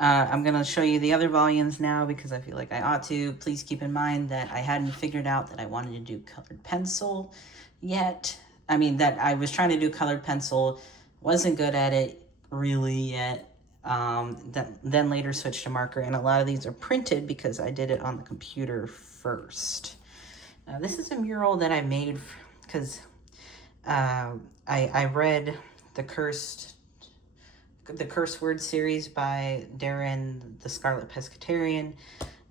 I'm going to show you the other volumes now because I feel like I ought to. Please keep in mind that I hadn't figured out that I wanted to do colored pencil yet. I mean, that I was trying to do colored pencil, wasn't good at it really yet. Then later switched to marker, and a lot of these are printed because I did it on the computer first. This is a mural that I made because I read the Curse Word series by Darren the Scarlet Pescatarian,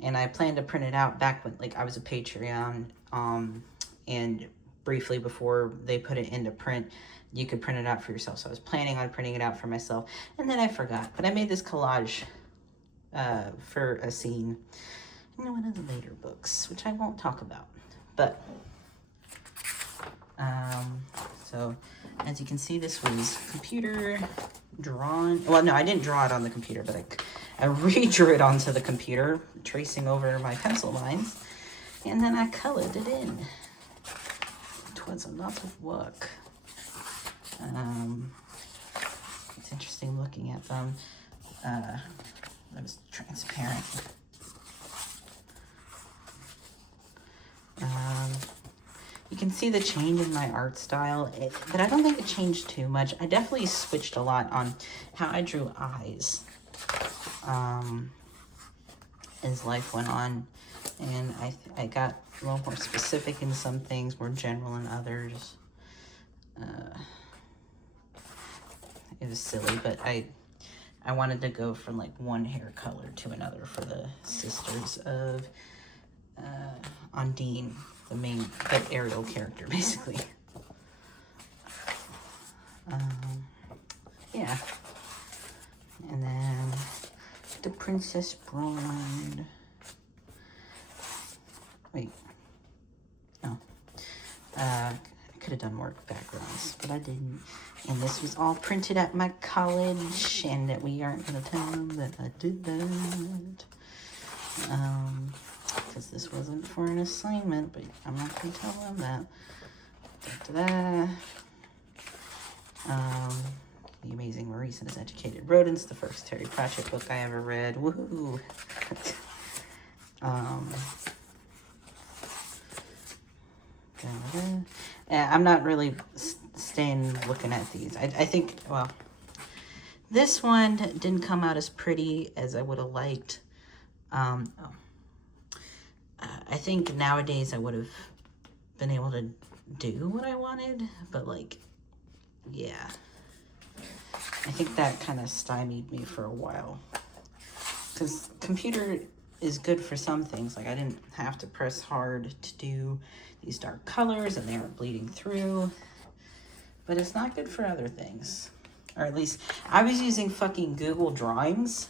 and I planned to print it out back when I was a Patreon, and briefly before they put it into print, you could print it out for yourself. So I was planning on printing it out for myself, and then I forgot. But I made this collage for a scene in one of the later books, which I won't talk about. But so as you can see, this was computer drawn. Well, no, I didn't draw it on the computer, but I redrew it onto the computer, tracing over my pencil lines, and then I colored it in. It was a lot of work. It's interesting looking at them. That was transparent. You can see the change in my art style, but I don't think it changed too much. I definitely switched a lot on how I drew eyes as life went on. And I got a little more specific in some things, more general in others. It was silly, but I wanted to go from like one hair color to another for the sisters of Undine, the Ariel character, basically. Yeah. And then the Princess Bride. Wait. No. I could have done more backgrounds, but I didn't. And this was all printed at my college, and that we aren't going to tell them that I did that. Because this wasn't for an assignment, but I'm not going to tell them that. The Amazing Maurice and His Educated Rodents, the first Terry Pratchett book I ever read. Woohoo! I'm not really staying looking at these. I think, well, this one didn't come out as pretty as I would have liked. I think nowadays I would have been able to do what I wanted, but like, yeah. I think that kind of stymied me for a while. Because computer is good for some things. Like I didn't have to press hard to do these dark colors and they aren't bleeding through. But it's not good for other things. Or at least I was using fucking Google Drawings,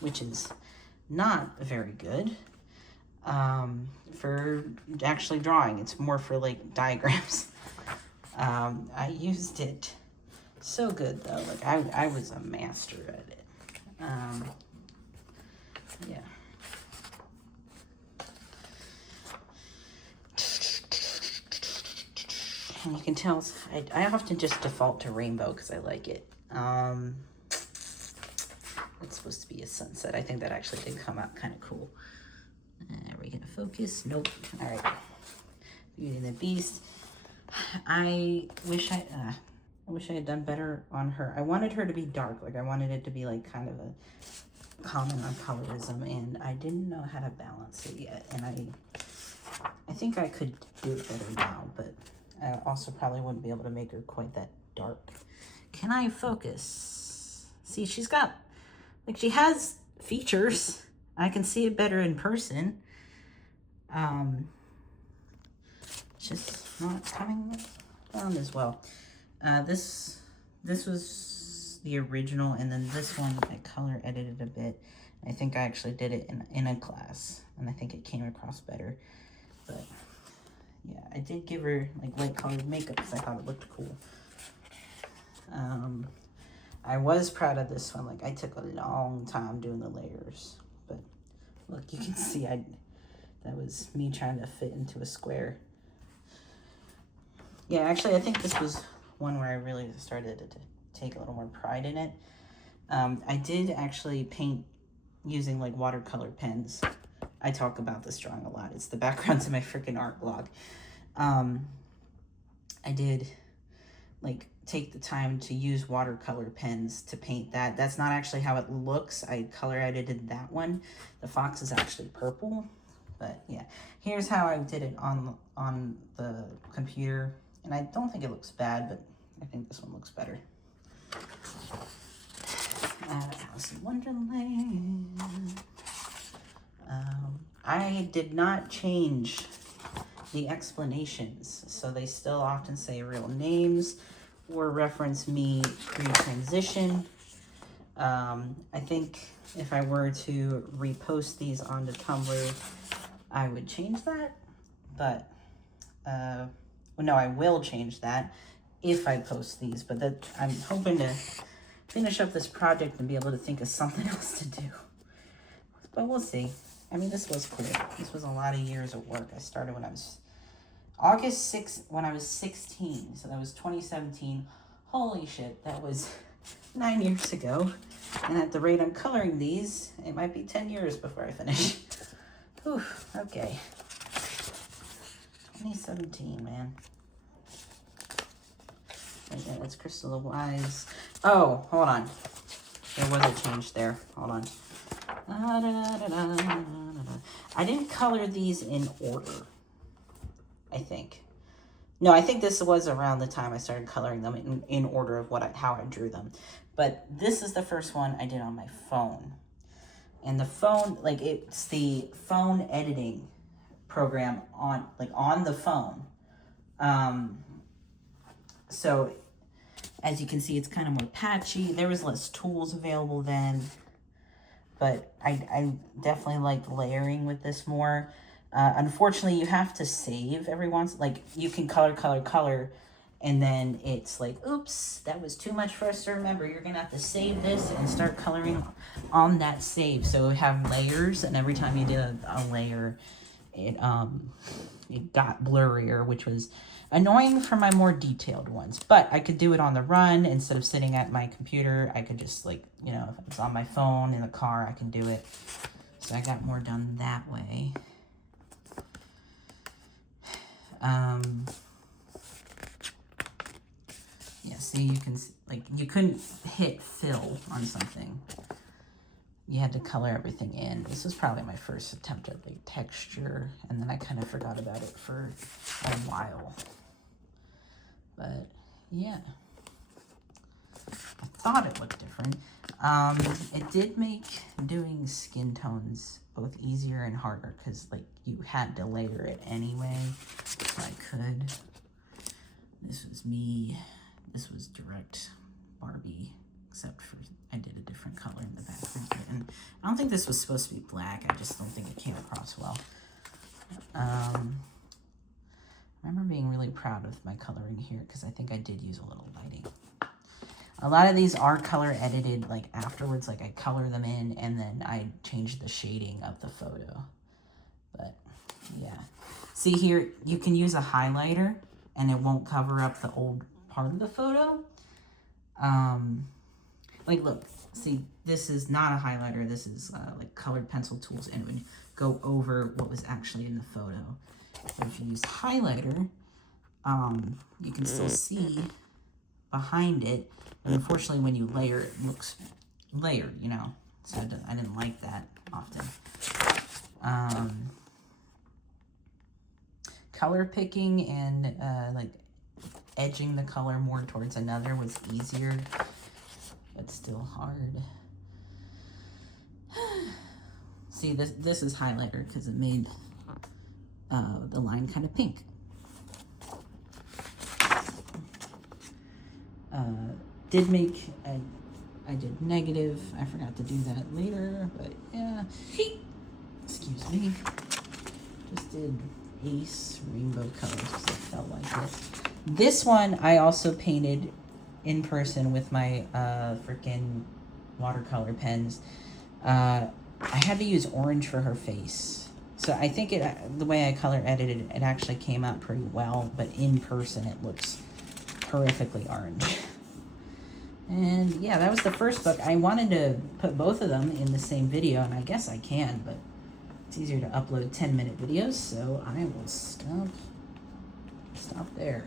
which is not very good for actually drawing. It's more for like diagrams. I used it so good though. Like I was a master at it. Yeah. And you can tell I often just default to rainbow because I like it. It's supposed to be a sunset. I think that actually did come out kind of cool. Are we gonna focus? Nope. All right. Beauty and the Beast. I wish I had done better on her. I wanted her to be dark. Like I wanted it to be like kind of a comment on colorism, and I didn't know how to balance it yet. And I think I could do it better now, but I also probably wouldn't be able to make her quite that dark. Can I focus? See, she's got, like, she has features. I can see it better in person. Just not coming around as well. This was the original, and then this one I color edited a bit. I think I actually did it in a class, and I think it came across better. But yeah, I did give her like light colored makeup because I thought it looked cool. I was proud of this one. Like I took a long time doing the layers, but look, you can see that was me trying to fit into a square. Yeah, actually, I think this was one where I really started to take a little more pride in it. I did actually paint using like watercolor pens. I talk about this drawing a lot. It's the background to my freaking art blog. I did like take the time to use watercolor pens to paint that. That's not actually how it looks. I color edited that one. The fox is actually purple, but yeah. Here's how I did it on the computer, and I don't think it looks bad, but I think this one looks better. Alice in Wonderland. I did not change the explanations, so they still often say real names or reference me pre-transition. I think if I were to repost these onto Tumblr, I would change that, but well, no, I will change that if I post these, but that I'm hoping to finish up this project and be able to think of something else to do, but we'll see. I mean, this was cool. This was a lot of years of work. I started when I was August 6th, when I was 16, so that was 2017. Holy shit, that was 9 years ago. And at the rate I'm coloring these, it might be 10 years before I finish. Whew, okay. 2017, man. Yeah, that's Crystal the Wise. Oh, hold on. There was a change there. Hold on. I didn't color these in order, I think. No, I think this was around the time I started coloring them in order of how I drew them. But this is the first one I did on my phone. And the phone, like, it's the phone editing program on the phone. So as you can see, it's kind of more patchy. There was less tools available then, but I definitely liked layering with this more. Unfortunately, you have to save every once, like you can color, and then it's like, oops, that was too much for us to remember. You're gonna have to save this and start coloring on that save. So we have layers, and every time you did a layer, it got blurrier, which was annoying for my more detailed ones. But I could do it on the run instead of sitting at my computer. I could just, like, you know, if it's on my phone in the car, I can do it. So I got more done that way. Yeah, see, you can, like, you couldn't hit fill on something. You had to color everything in. This was probably my first attempt at, like, texture, and then I kind of forgot about it for a while. But, yeah. I thought it looked different. It did make doing skin tones both easier and harder, because, like, you had to layer it anyway, if I could. This was me. This was direct Barbie, except for I did a different color in the background. And I don't think this was supposed to be black. I just don't think it came across well. I remember being really proud of my coloring here, because I think I did use a little lighting. A lot of these are color edited, like, afterwards. Like, I color them in, and then I change the shading of the photo. But, yeah. See here, you can use a highlighter, and it won't cover up the old part of the photo. Like, look, see, this is not a highlighter. This is, like, colored pencil tools, and it would go over what was actually in the photo. But if you use highlighter, you can still see behind it. And unfortunately, when you layer, it looks layered, you know. So I didn't like that often. Color picking and, like, edging the color more towards another was easier, but still hard. See, this is highlighter because it made the line kind of pink. Did make, I did negative. I forgot to do that later, but yeah. Excuse me. Just did Ace rainbow colors because I felt like it. This one I also painted in person with my freaking watercolor pens. I had to use orange for her face. So I think the way I color edited it actually came out pretty well, but in person it looks horrifically orange. And yeah, that was the first book. I wanted to put both of them in the same video, and I guess I can, but it's easier to upload 10-minute videos, so I will stop there.